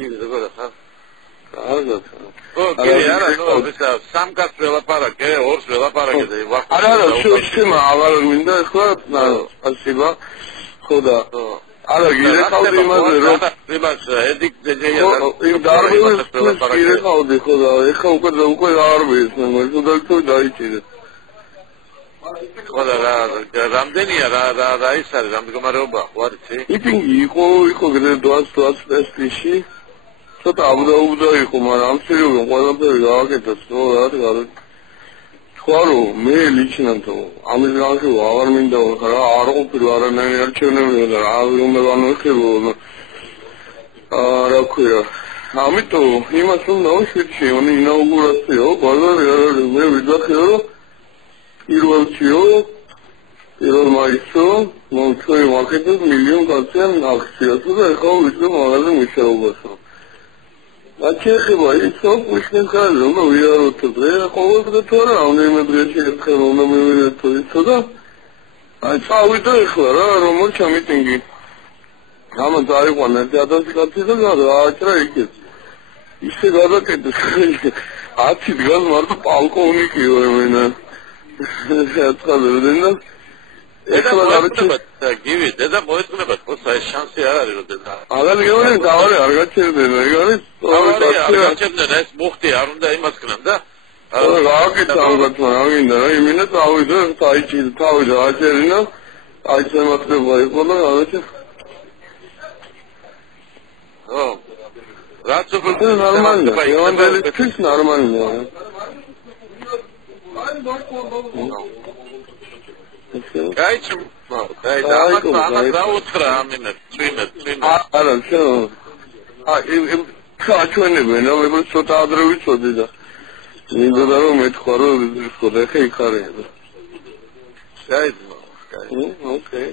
გირი როგორ ხარ? კარგად. გირი არა, ნუ ისა სამკაც ველაპარაკე, ორს ველაპარაკე და ვახტი. არა, შეიძლება აღარ მინდა ახლა, სპასიბა. ხო და არა, გირი ხავდი იმაზე, რომ იმას ედიკ ძეჯეია და იმ დარბევის გირი ხავდი, ხო და ეხა უკვე არ ვიცი, მაგრამ თუ დაიჭირე. ხო და რამდენია რა ის არის, რა მდგომარეობა, ხო არის? მიტინგი იყო დღე-დღე ცოტა აბდაუბდა იყო, მაგრამ ამ სერიოზულ ყველაფერი გააკეთა, რა თქვა რომ მე ლიჩნან თუ ამის განხილვა აღარ მინდა რა არ ყოფილი არანაირი არჩევნებია და რა უნდა განვიხილო რა ქვია ამიტომ იმას უნდა ვშვიდში ინაუგურაციო ბაზარი მე ვიძახიო რომ პირველ მაისო მომწვევი ვაკეთებ მილიონ კაციან აქციას და ეხლა ვიცი მაგაზე მუშაობასო აჩეხება ისო პუშკინ ხარ რომ ვიაროთ დღე ყოველდღე თუ არა რამდენიმე დღეში ერთხელ უნდა მივიდეთ ისო და აი წავიდა ეხლა რა რომ მოჩა მიტინგი გამო დაიყვანა 1000 კაცი და გააჭრა იქეთ ისე გადაკეთეს 10 დღეს მარტო პოლკოვნიკიო მენა შეწყდა ეხლა და გივი და მოეწყნება ხო საერთოდ შანსი არ არის რომ და აღარ გეუბნები დავარი არ გაჩერდება ეგ არის არ გაჩერდება ეს მუხტი არ უნდა იმას კრან და გააკეთა ალბათ რა მინდა რა იმინა წავიდა დაიჭირა თავი აჭერინა აი შემოწმება იყო და აღაჩა ო რაც უფრო ნორმალია იმანდელი ის ნორმალია გაიჩი დაი და უთხრა ამინე წვიმე არა შო იმ ხაჩვენებენ რომ ცოტა ადრე ვიცოდი და მინდოდა რომ მეთქვა რომ ხო და ხე იქ არის გაი ოკეი